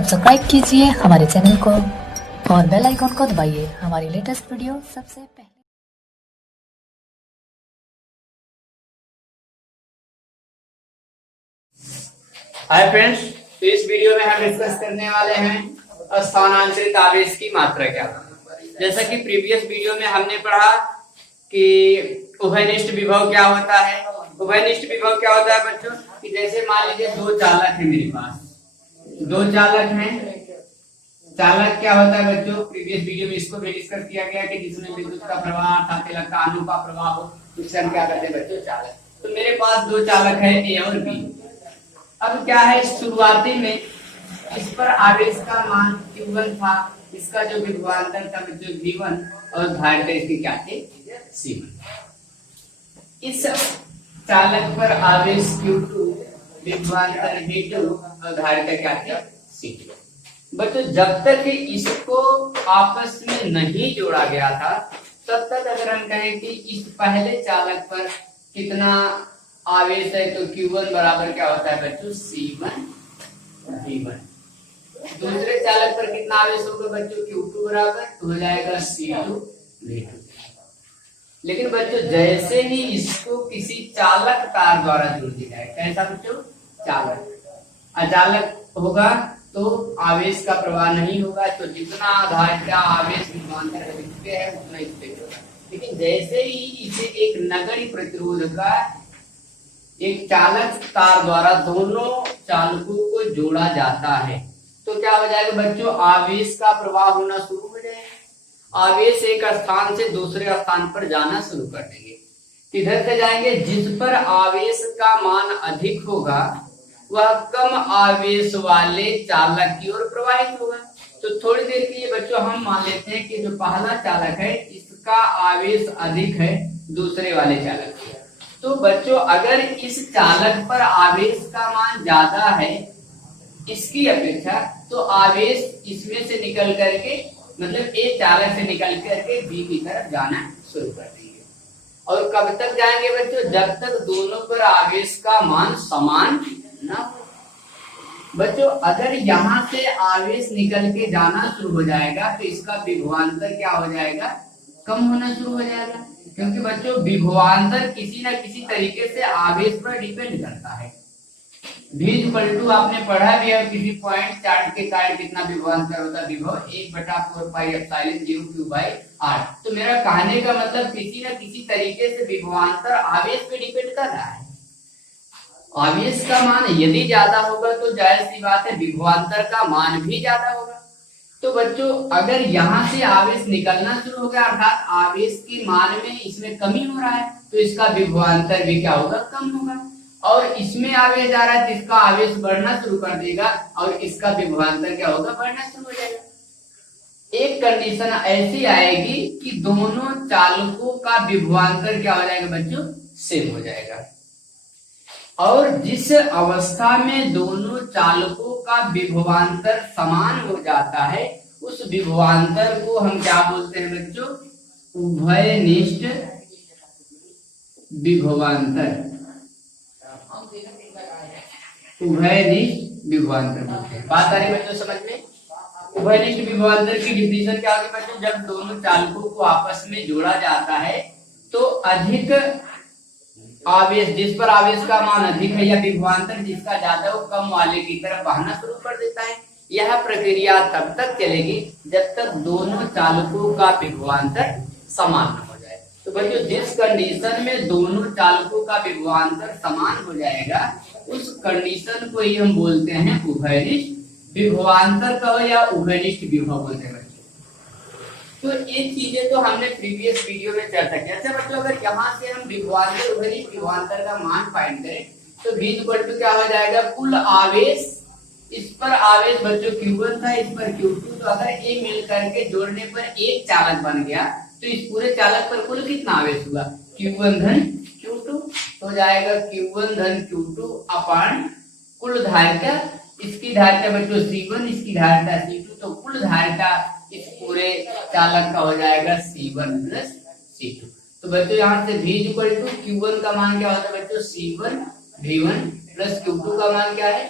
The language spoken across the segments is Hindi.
सब्सक्राइब कीजिए हमारे चैनल को और बेल आइकॉन को दबाइए हमारी लेटेस्ट वीडियो सबसे पहले। हाय फ्रेंड्स, तो इस वीडियो में हम डिस्कस करने वाले हैं स्थानांतरित आवेश की मात्रा क्या। जैसा कि प्रीवियस वीडियो में हमने पढ़ा कि उभयनिष्ठ विभव क्या होता है। उभयनिष्ठ विभव क्या होता है बच्चों, कि जैसे मान लीजिए दो चालक है, मेरे पास दो चालक हैं। चालक क्या होता है बच्चों, प्रीवियस वीडियो में इसको भी डिस्कस किया गया कि जिसमें विद्युत का प्रवाह अर्थात इलेक्ट्रॉनों का प्रवाह हो, उसे हम क्या करते हैं बच्चों, चालक। तो मेरे पास दो चालक है ए और बी। अब क्या है, शुरुआती में इस पर आवेश का मान Q1 था, इसका जो विभवांतर था बच्चों V1 और धारिता इसकी क्या थी, C1। इस चालक पर आवेश Q2, विभवांतर V2 और धारिता क्या थी, C2। बच्चों जब तक इसको आपस में नहीं जोड़ा गया था तब तक अगर हम कहें कि इस पहले चालक पर कितना आवेश है तो Q1 बराबर क्या होता है बच्चों, C1 V1। दूसरे चालक पर कितना आवेश होगा बच्चों, Q2 बराबर हो जाएगा C2 V2। लेकिन बच्चों जैसे ही इसको किसी चालक तार द्वारा जोड़ दिया जाए, कैसा बच्चों, चालक, अचालक होगा तो आवेश का प्रवाह नहीं होगा, तो जितना धारिता आवेश विभवांतर लिखते हैं उतना इससे होगा। लेकिन जैसे ही इसे एक नगण्य प्रतिरोध का एक चालक तार द्वारा दोनों चालकों को जोड़ा जाता है तो क्या हो जाएगा बच्चों, आवेश का प्रवाह होना शुरू हो जाएगा। आवेश एक स्थान से दूसरे स्थान पर जाना शुरू कर देंगे। किधर से जाएंगे, जिस पर आवेश का मान अधिक होगा वह कम आवेश वाले चालक की ओर प्रवाहित होगा। तो थोड़ी देर के लिए बच्चों हम मान लेते हैं कि जो पहला चालक है इसका आवेश अधिक है दूसरे वाले चालक से। तो बच्चों अगर इस चालक पर आवेश का मान ज्यादा है इसकी अपेक्षा, तो आवेश इसमें से निकल करके मतलब ए चालक से निकल करके बी की तरफ जाना शुरू कर देंगे। और कब तक जाएंगे बच्चों, जब तक दोनों पर आवेश का मान समान ना हो। बच्चों अगर यहाँ से आवेश निकल के जाना शुरू हो जाएगा तो इसका विभवांतर क्या हो जाएगा, कम होना शुरू हो जाएगा। क्योंकि बच्चों विभवांतर किसी न किसी तरीके से आवेश पर डिपेंड करता है। V आपने पढ़ा भी है किसी पॉइंट चार्ज के कारण कितना विभवांतर होता है, विभव 1/4πε0Q/r। तो मेरा कहने का मतलब किसी न किसी तरीके से विभवांतर आवेश पे डिपेंड कर रहा है। आवेश का मान यदि ज्यादा होगा तो जाहिर सी बात है विभवांतर का मान भी ज्यादा होगा। तो बच्चों अगर यहाँ से आवेश निकलना शुरू हो गया अर्थात आवेश के मान में इसमें कमी हो रहा है तो इसका विभवांतर भी क्या होगा, कम होगा। और इसमें आवेश जा रहा है तो इसका आवेश बढ़ना शुरू कर देगा और इसका विभवांतर क्या होगा, बढ़ना शुरू हो जाएगा। एक कंडीशन ऐसी आएगी कि दोनों चालकों का विभवांतर क्या हो जाएगा बच्चों, सेम हो जाएगा। और जिस अवस्था में दोनों चालकों का विभवांतर समान हो जाता है उस विभवांतर को हम क्या बोलते हैं बच्चों, उभयनिष्ठ विभवांतर। उभयनिष्ठ विभवांतर बोलते हैं। बात आ रही बच्चों समझ में। उभयनिष्ठ विभवांतर की डिफिनेशन क्या होगी बच्चों, जब दोनों चालकों को आपस में जोड़ा जाता है तो अधिक आवेश, जिस पर आवेश का मान अधिक है या विभवांतर जिसका ज्यादा वो कम वाले की तरफ बहना शुरू कर देता है। यह प्रक्रिया तब तक चलेगी जब तक दोनों चालकों का विभवांतर समान न हो जाए। तो बच्चों जिस कंडीशन में दोनों चालकों का विभवांतर समान हो जाएगा उस कंडीशन को ही हम बोलते हैं उभयनिष्ठ विभवांतर कहो या उभयनिष्ठ विभव बोलते हैं। तो ये चीजें तो हमने प्रीवियस वीडियो में चर्चा की। अच्छा बच्चों अगर यहाँ से हम विभवांतर उभयनिष्ठ विभवांतर का मान फाइंड करें तो V क्या हो जाएगा, कुल आवेश। इस पर आवेश बच्चों Q1 था, इस पर Q2। तो अगर ये मिल करके जोड़ने पर एक चालक बन गया तो इस पूरे चालक पर कुल कितना आवेश हुआ, Q1 धन Q2। हो जाएगा Q1 धन Q2 अपान कुल धारिता। इसकी धारिता बच्चों C1, इसकी धारिता C2। तो कुल धारिता इस पूरे चालक का हो जाएगा C1 प्लस C2। तो बच्चों यहाँ से V Q1 का मान क्या होता है बच्चों, C1 V1 प्लस Q2 का मान क्या है,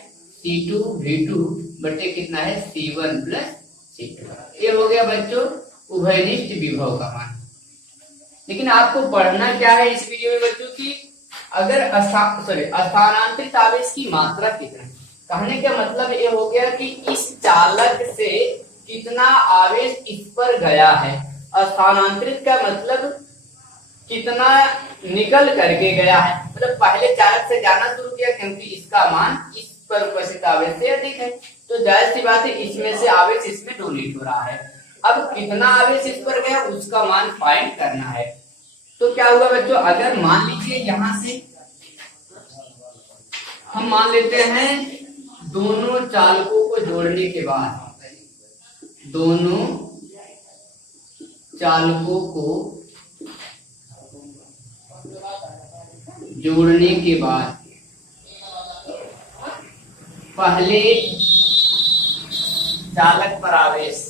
C2 V2 बटे कितना है C1 प्लस C2। ये हो गया बच्चों उभयनिष्ठ विभव का मान। लेकिन आपको पढ़ना क्या है इस वीडियो में बच्चों की, अगर स्थानांतरित आवेश की मात्रा कितना है, कहने का मतलब ये हो गया कि इस चालक से कितना आवेश इस पर गया है। स्थानांतरित का मतलब कितना निकल करके गया है, मतलब पहले चालक से जाना शुरू किया क्योंकि इसका मान इस पर उपस्थित आवेश से अधिक है, तो जाहिर सी बात है इसमें से आवेश इसमें डोनेट हो रहा है। अब कितना आवेश इस पर गया उसका मान फाइंड करना है। तो क्या हुआ बच्चों, अगर मान लीजिए यहां से हम मान लेते हैं दोनों चालकों को जोड़ने के बाद, दोनों चालकों को जोड़ने के बाद पहले चालक पर आवेश,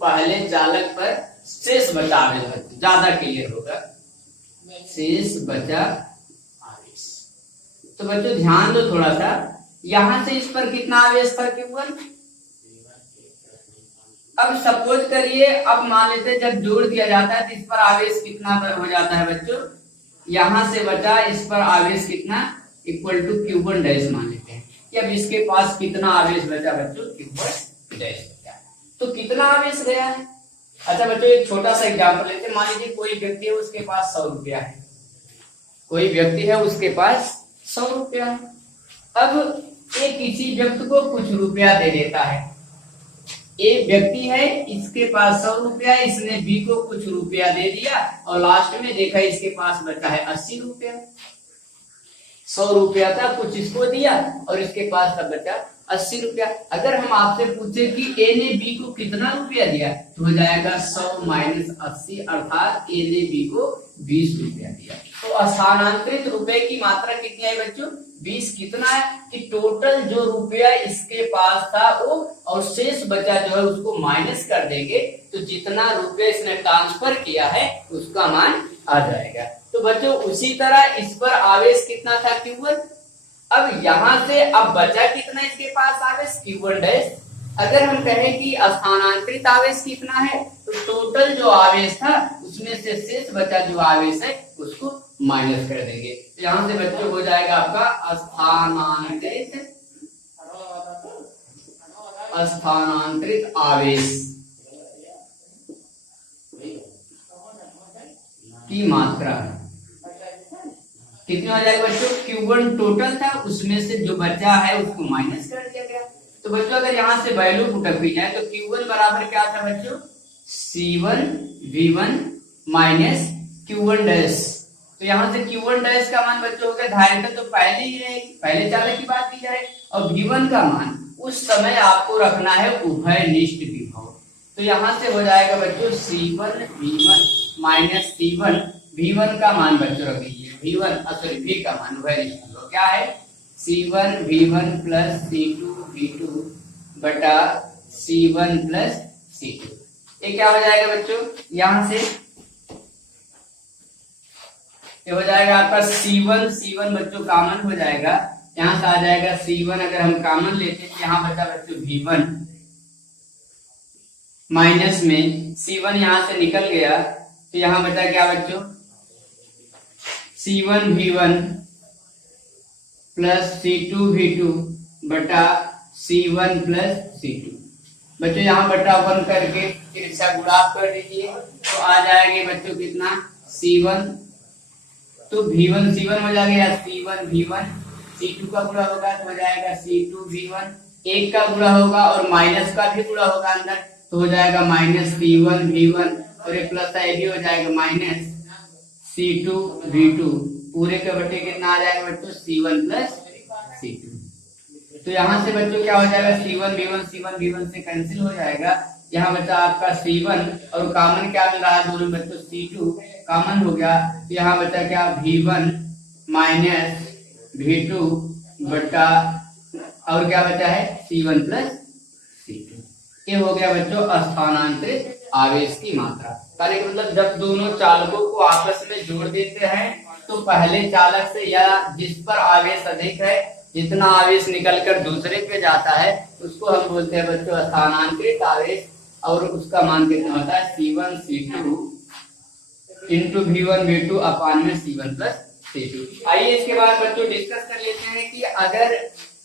पहले चालक पर शेष बचा आवेश, ज्यादा क्लियर होगा, शेष बचा आवेश। तो बच्चों ध्यान दो थोड़ा सा, यहां से इस पर कितना आवेश था Q1। अब सपोज करिए, अब मान लेते हैं जब जोड़ दिया जाता है तो इस पर आवेश कितना हो जाता है बच्चों, यहां से बचा इस पर आवेश कितना इक्वल टू Q1 डैश मान लेते हैं कि अब इसके पास कितना आवेश बचा बच्चों, Q1 डैश बचा। तो कितना आवेश गया है। अच्छा बच्चों एक छोटा सा एग्जांपल लेते हैं, मान लीजिए कोई व्यक्ति है उसके पास 100 रुपया है, कोई व्यक्ति है उसके पास 100 रुपया है। अब एक किसी व्यक्ति को कुछ रुपया दे देता है, एक व्यक्ति है इसके पास 100 रुपया, इसने बी को कुछ रुपया दे दिया और लास्ट में देखा इसके पास बचा है 80 रुपया। 100 रुपया था, कुछ इसको दिया और इसके पास था बचा 80 रुपया। अगर हम आपसे पूछे कि ए ने बी को कितना रुपया दिया तो हो जाएगा 100 माइनस 80, अर्थात ए ने बी को 20 रुपया दिया। तो स्थानांतरित रुपए की मात्रा कितनी है बच्चों, 20। कितना है कि टोटल जो रुपया इसके पास था वो और शेष बचा जो है उसको माइनस कर देंगे तो जितना रुपया इसने ट्रांसफर किया है उसका मान आ जाएगा। तो बच्चों उसी तरह इस पर आवेश कितना था Q1। अब यहां से अब बचा कितना इसके पास आवेश Q1 डैश। अगर हम कहें कि स्थानांतरित आवेश कितना है तो टोटल जो आवेश था उसमें से शेष बचा जो आवेश है उसको माइनस कर देंगे। तो यहां से बच्चों हो जाएगा आपका स्थानांतरित आवेश की मात्रा कितनी हो जाएगा बच्चों, Q1 टोटल था उसमें से जो बचा है उसको माइनस कर दिया गया। तो बच्चों अगर यहाँ से वैल्यू पुटअप की जाए तो Q1 बराबर क्या था बच्चों, C1 V1 minus Q1 dash. तो यहाँ से Q1 डैश का मान बच्चों हो गया धारिता तो पहले ही रहेगी, पहले चालक की बात की जाए, और V1 का मान उस समय आपको रखना है उभयनिष्ठ विभव। तो यहाँ से हो जाएगा बच्चों C1 V1 minus C1 V1 का मान बच्चों रख दीजिए, V का मान उभयनिष्ठ विभव क्या है, C1 V1 plus C2 V2 बटा C1 प्लस C2। ये क्या हो जाएगा बच्चों, यहां से ये हो जाएगा आपका C1 बच्चों कॉमन हो जाएगा, यहां से आ जाएगा C1 अगर हम कॉमन लेते हैं तो यहाँ बचा बच्चों V1 माइनस में C1 यहां से निकल गया तो यहाँ बचा क्या बच्चों, C1 V1 plus C2 V2 बटा C1 प्लस C2। बच्चों यहाँ बटा 1 करके फिर से गुणा कर दीजिए तो आ जाएंगे बच्चों कितना, C1 तो V1 C1 हो जाएगा, C1 V1 C2 का गुणा होगा तो हो जाएगा C2 V1, एक का गुणा होगा और माइनस का भी गुणा होगा अंदर तो हो जाएगा माइनस C1 V1 और एक प्लस था ये भी हो जाएगा माइनस C2 V2, पूरे के बटे कितना आ जाएगा बच्चों, C1 प्लस C2। तो यहाँ से बच्चों क्या हो जाएगा, C1 V1 से कैंसिल हो जाएगा, यहाँ बचा आपका C1 और कॉमन क्या मिल रहा है दोनों बच्चों, C2 कॉमन हो गया तो यहाँ बचा क्या V1 माइनस V2 बटा और क्या बचा है C1 प्लस C2। ये हो गया बच्चों स्थानांतरित आवेश की मात्रा। कहने का मतलब जब दोनों चालकों को आपस में जोड़ देते हैं तो पहले चालक से या जिस पर आवेश अधिक है जितना आवेश निकलकर दूसरे पे जाता है उसको हम बोलते हैं बच्चों स्थानांतरित आवेश, और उसका मान कितना होता है C1 C2 into V1 V2 अपान में C1 प्लस C2। आइए इसके बाद बच्चों डिस्कस कर लेते हैं कि अगर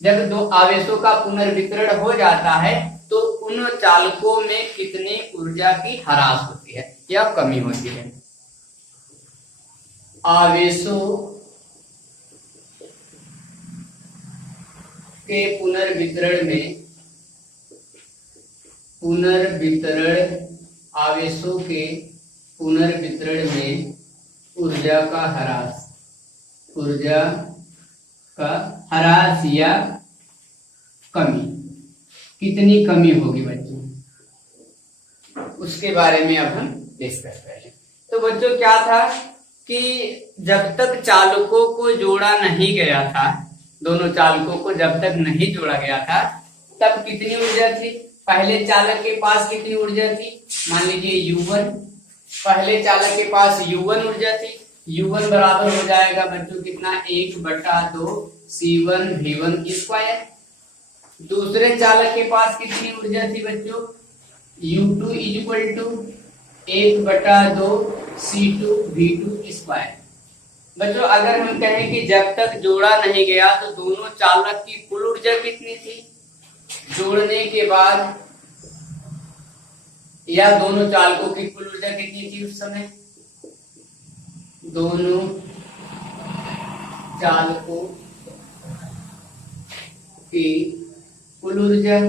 जब दो आवेशों का पुनर्वितरण हो जाता है तो उन चालकों में कितनी ऊर्जा की ह्रास होती है या कमी होती है। आवेशों के आवेशों के पुनर्वितरण में ऊर्जा का ह्रास या कमी, कितनी कमी होगी बच्चों, उसके बारे में अब हम डिस्कस करें। तो बच्चों क्या था कि जब तक चालकों को जोड़ा नहीं गया था, दोनों चालकों को जब तक नहीं जोड़ा गया था तब कितनी ऊर्जा थी। पहले चालक के पास कितनी ऊर्जा थी, मान लीजिए U1, पहले चालक के पास U1 ऊर्जा थी। U1 बराबर हो जाएगा बच्चों कितना, 1/2 C1 V1 स्क्वायर। दूसरे चालक के पास कितनी ऊर्जा थी बच्चों, U2 equal to 1/2 C2 V2 square. बच्चों अगर हम कहें कि जब तक जोड़ा नहीं गया तो दोनों चालक की कुल ऊर्जा कितनी थी, जोड़ने के बाद या दोनों चालकों की कुल ऊर्जा कितनी थी उस समय, दोनों चालकों की कुल ऊर्जा।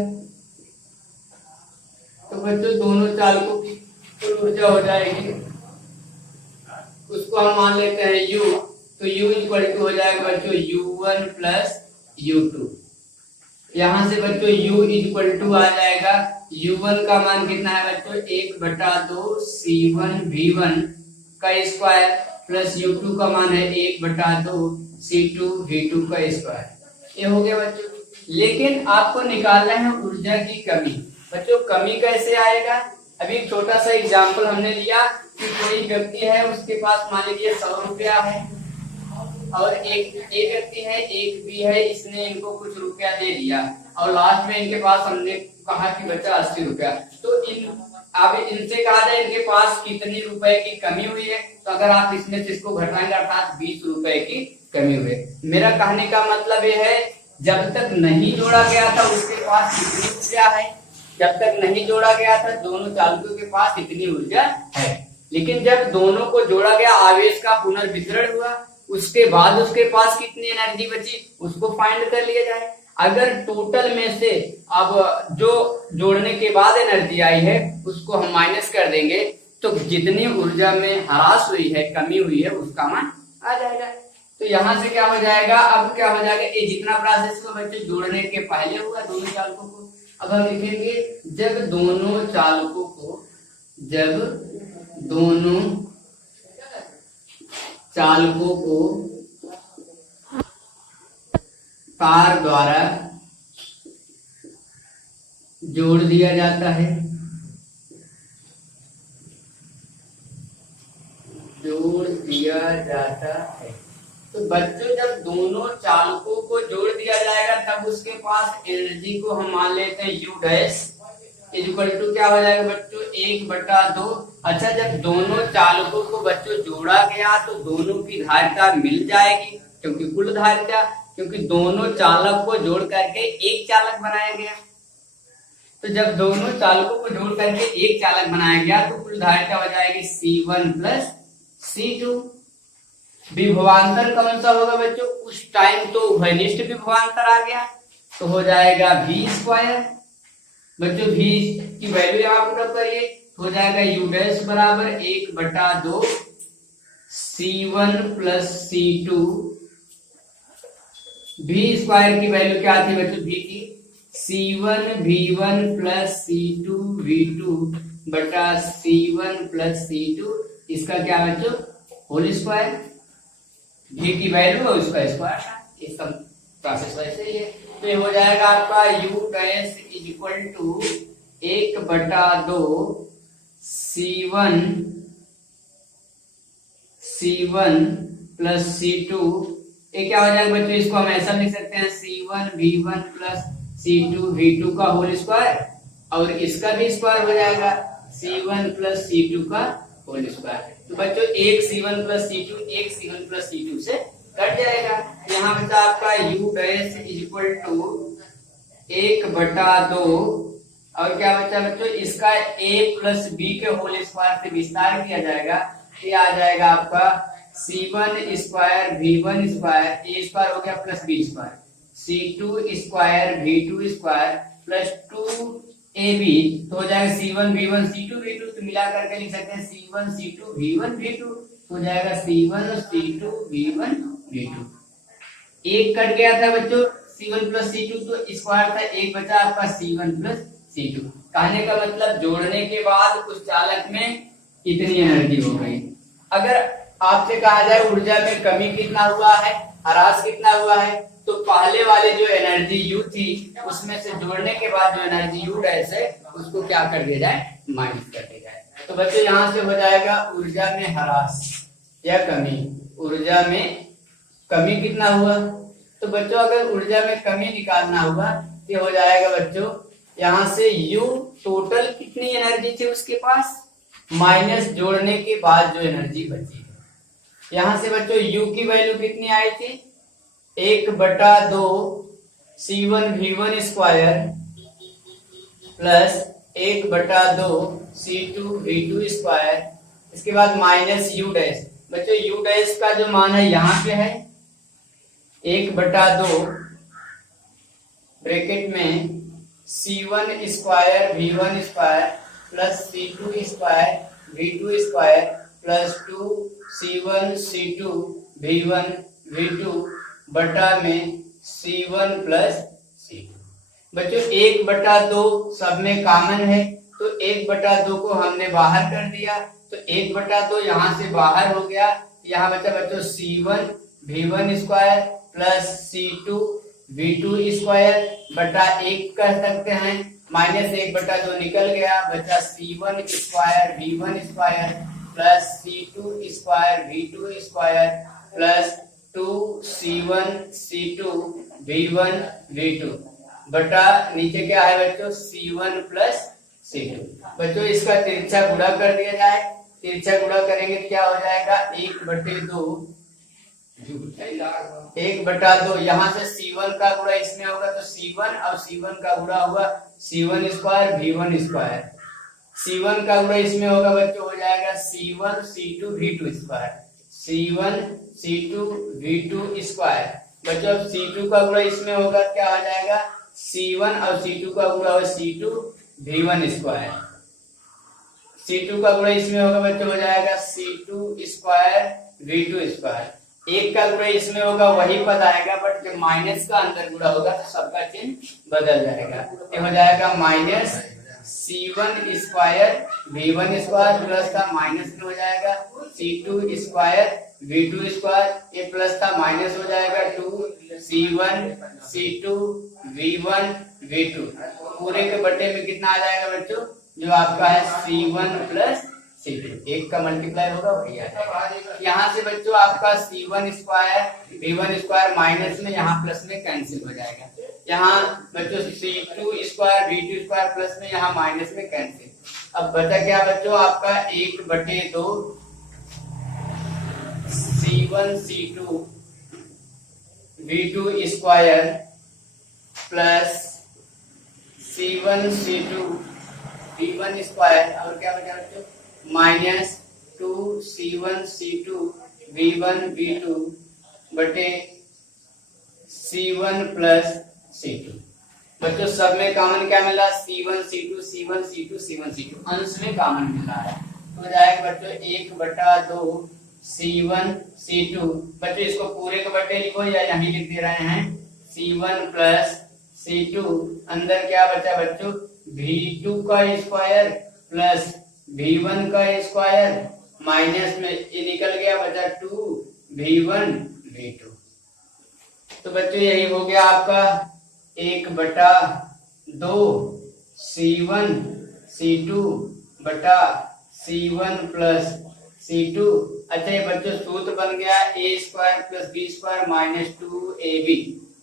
तो बच्चों दोनों चालकों की कुल ऊर्जा हो जाएगी, उसको हम मान लेते हैं U, तो U इक्वल टू हो जाएगा बच्चों U1 प्लस U2। यहां से बच्चों U इक्वल टू आ जाएगा, U1 का मान कितना है बच्चों, 1/2 C1 V1 का स्क्वायर प्लस U2 का मान है 1/2 C2 V2 का स्क्वायर। ये हो गया बच्चों। लेकिन आपको निकालना है ऊर्जा की कमी। बच्चों कमी कैसे आएगा, अभी छोटा सा एग्जांपल हमने लिया कि कोई व्यक्ति है, उसके पास मान लीजिए 100 रुपया है और एक व्यक्ति है, एक भी है, इसने इनको कुछ रुपया दे दिया और लास्ट में इनके पास हमने कहा कि बचा 80 रुपया। तो अब इनसे कहा जाए इनके पास कितनी रुपए की कमी हुई है, तो अगर आप इसमें से इसको घटाएंगे अर्थात 20 रुपए की कमी हुई। मेरा कहने का मतलब यह है जब तक नहीं जोड़ा गया था उसके पास कितनी ऊर्जा है, जब तक नहीं जोड़ा गया था दोनों चालकों के पास इतनी ऊर्जा है। लेकिन जब दोनों को जोड़ा गया, आवेश का पुनर्वितरण हुआ, उसके बाद उसके पास कितनी एनर्जी बची उसको फाइंड कर लिया जाए। अगर टोटल में से अब जो जोड़ने के बाद एनर्जी आई है उसको हम माइनस कर देंगे तो जितनी ऊर्जा में ह्रास हुई है, कमी हुई है, उसका मान आ जाएगा। तो यहां से क्या हो जाएगा, अब क्या हो जाएगा, ये जितना प्रोसेस को बच्चे जोड़ने के पहले हुआ दोनों चालकों को, अब हम लिखेंगे जब दोनों चालकों को तार द्वारा जोड़ दिया जाता है, तो बच्चों जब दोनों चालकों को जोड़ दिया जाएगा तब उसके पास एनर्जी को हम मान लेते हैं U डैश इक्वल टू क्या हो जाएगा बच्चों 1/2। अच्छा जब दोनों चालकों को बच्चों जोड़ा गया तो दोनों की धारिता मिल जाएगी, क्योंकि कुल धारिता, क्योंकि दोनों चालक को जोड़ करके एक चालक बनाया गया। तो जब दोनों चालकों को जोड़ करके एक चालक बनाया गया तो कुल धारिता हो जाएगी C1 प्लस C2। विभवांतर कौन सा होगा बच्चों, उस टाइम तो उभयनिष्ठ विभवांतर आ गया, तो हो जाएगा V स्क्वायर। बच्चों V की वैल्यू यहाँ पुट करिए, हो जाएगा U डैश बराबर 1/2 C1 plus C2। V square की वैल्यू क्या थी बच्चों, V की C1 V1 plus C2 V2 बटा C1 प्लस C2, इसका क्या बच्चों होल स्क्वायर। V की वैल्यू है उसका स्क्वायर, इसका प्रोसेस वैसे ही है। तो ये हो जाएगा आपका U dash equal to 1/2 C1 plus C2 ये क्या हो जाएगा बच्चों, इसको हम ऐसा लिख सकते हैं C1V1 प्लस C2V2 का होल स्क्वायर, और इसका भी स्क्वायर हो जाएगा C1 प्लस C2 का होल स्क्वायर। तो बच्चों एक C1 प्लस C2 एक C1 प्लस C2 से कट जाएगा। यहाँ बचा आपका U dash is equal to 1/2, और क्या बचा बच्चों, इसका A प्लस B के होल स्क्वायर से विस्तार किया जाएगा, ये आ जाएगा आपका C1 square V1 square A square हो गया plus B square, C2 square V2 square plus 2AB, तो हो जाएगा C1 V1 C2 V2, तो मिला करके लिख सकते हैं C1 C2 V1 V2, तो हो जाएगा C1 C2 V1 V2। एक कट गया था बच्चों C1 प्लस C2, तो स्क्वायर था, एक बचा आपका C1 प्लस C2। कहने का मतलब जोड़ने के बाद उस चालक में इतनी एनर्जी हो गई। अगर आपसे कहा जाए ऊर्जा में कमी कितना हुआ है, ह्रास कितना हुआ है, तो पहले वाले जो एनर्जी U थी उसमें से जोड़ने के बाद जो एनर्जी U डैश है उसको क्या कर दिया जाए, माइनस कर दिया जाए। तो बच्चों यहाँ से हो जाएगा ऊर्जा में ह्रास या कमी। ऊर्जा में कमी कितना हुआ, तो बच्चों अगर ऊर्जा में कमी निकालना हुआ तो हो जाएगा बच्चों यहाँ से U टोटल कितनी एनर्जी थी उसके पास माइनस जोड़ने के बाद जो एनर्जी बची है। यहाँ से बच्चों U की वैल्यू कितनी आई थी, 1/2 C1V1 square plus 1/2 C2V2 square, इसके बाद माइनस U डैश। बच्चों U डैश का जो मान है यहाँ पे है 1/2 ब्रैकेट में C1 square V1 square plus C2 square V2 square plus 2 C1 C2 V1 V2 बटा में C1 प्लस C2। बच्चों 1/2 सब में कॉमन है, तो 1/2 को हमने बाहर कर दिया, तो 1/2 यहाँ से बाहर हो गया। यहाँ बचा बच्चों C1 V1 square plus C2 V2 square बटा 1 कर सकते हैं, माइनस 1/2 निकल गया, बचा C1 square V1 square plus C2 square V2 square plus 2 C1 C2 V1 V2 बटा नीचे क्या है बच्चों C1 प्लस C2। बच्चों इसका तिरछा गुणा कर दिया जाए, तिरछा गुणा करेंगे तो क्या हो जाएगा 1/2 यहाँ से C1 का गुणा इसमें होगा, तो C1 और C1 का गुणा हुआ C1 square V1 square, C1 का गुणा इसमें होगा बच्चों हो जाएगा C1 C2 V2 square, C1 C2 V2 square. बच्चों अब C2 का गुणा इसमें होगा क्या हो जाएगा C1 और C2 का गुणा होगा C2 V1 स्क्वायर, C2 का गुणा इसमें होगा बच्चों हो जाएगा C2 स्क्वायर V2 स्क्वायर। एक का गुणा इसमें होगा वही पद आएगा, बट जब माइनस का अंदर गुणा होगा तो सबका चिन्ह बदल जाएगा, ये हो जाएगा minus C1 square V1 square plus था माइनस में हो जाएगा C2 स्क्वायर V2 स्क्वायर, ये प्लस था माइनस हो जाएगा 2 C1 C2 V1 V2, पूरे के बटे में कितना आ जाएगा बच्चों जो आपका है C1 प्लस C2, एक का मल्टीप्लाई होगा वही आ जाएगा। यहाँ से बच्चों आपका C1 square V1 square minus में यहाँ प्लस में कैंसिल हो जाएगा, यहाँ बच्चों C2 square V2 square plus में यहाँ माइनस में कैंसिल। अब बचा क्या बच्चों आपका 1/2 C1 C2 V2 square plus C1 C2 V1 square, और क्या बचा बच्चों minus 2 C1 C2 V1 V2 बटे C1 प्लस C2। बच्चों सब में कॉमन क्या मिला C1 C2 C1 C2 C1 C2, अंश में कॉमन मिला है, तो जाएगा बच्चों 1/2 C1 C2। बच्चों इसको पूरे के बटे लिखो या यहीं लिख दे रहे हैं C1 प्लस C2, अंदर क्या बचा बच्चों V2 का स्क्वायर प्लस V1 का स्क्वायर, माइनस में ये निकल गया बचा 2 V1 V2। तो बच्चों यही हो गया आपका 1/2 C1 C2 बटा C1 प्लस C2। अच्छा ये बच्चों सूत्र बन गया a square plus b square minus 2ab।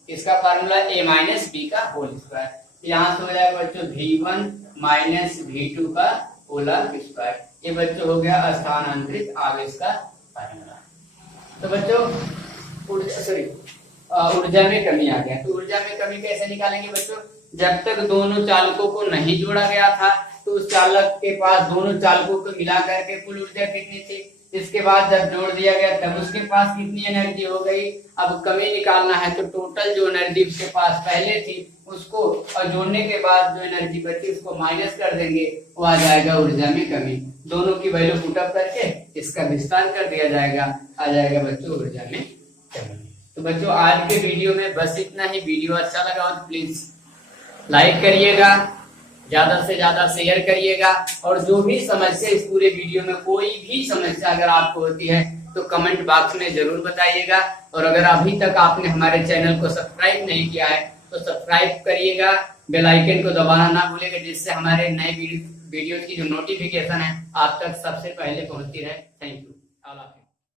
इसका फार्मूला a माइनस बी का होल स्क्वायर। यहाँ से हो जाएगा बच्चों v1 माइनस v2 का होल स्क्वायर। ये बच्चों हो गया स्थानांतरित आवेश का फार्मूला। तो बच्चों ऊर्जा में कमी आ गया। तो ऊर्जा में कमी कैसे निकालेंगे बच्चों? जब तक दोनों चालकों को नहीं जोड़ा गया था तो उस चालक के पास दोनों चालकों को मिला करके कुल ऊर्जा कितनी थी। इसके बाद जब जोड़ दिया गया तब उसके पास कितनी एनर्जी हो गई। अब कमी निकालना है तो टोटल जो एनर्जी उसके पास पहले थी उसको और जोड़ने के बाद जो एनर्जी बची उसको माइनस कर देंगे, वो आ जाएगा ऊर्जा में कमी। दोनों की वैल्यू पुट अप करके इसका विस्तार कर दिया जाएगा, आ जाएगा बच्चों ऊर्जा में कमी। तो बच्चों आज के वीडियो में बस इतना ही। वीडियो अच्छा लगा तो प्लीज लाइक करिएगा, ज्यादा से ज्यादा शेयर करिएगा, और जो भी समस्या इस पूरे वीडियो में कोई भी समस्या अगर आपको होती है तो कमेंट बॉक्स में जरूर बताइएगा। और अगर अभी तक आपने हमारे चैनल को सब्सक्राइब नहीं किया है तो सब्सक्राइब करिएगा, बेल आइकन को दबाना ना भूलिएगा, जिससे हमारे नए वीडियो की जो नोटिफिकेशन है आप तक सबसे पहले पहुंचती रहे। Thank you.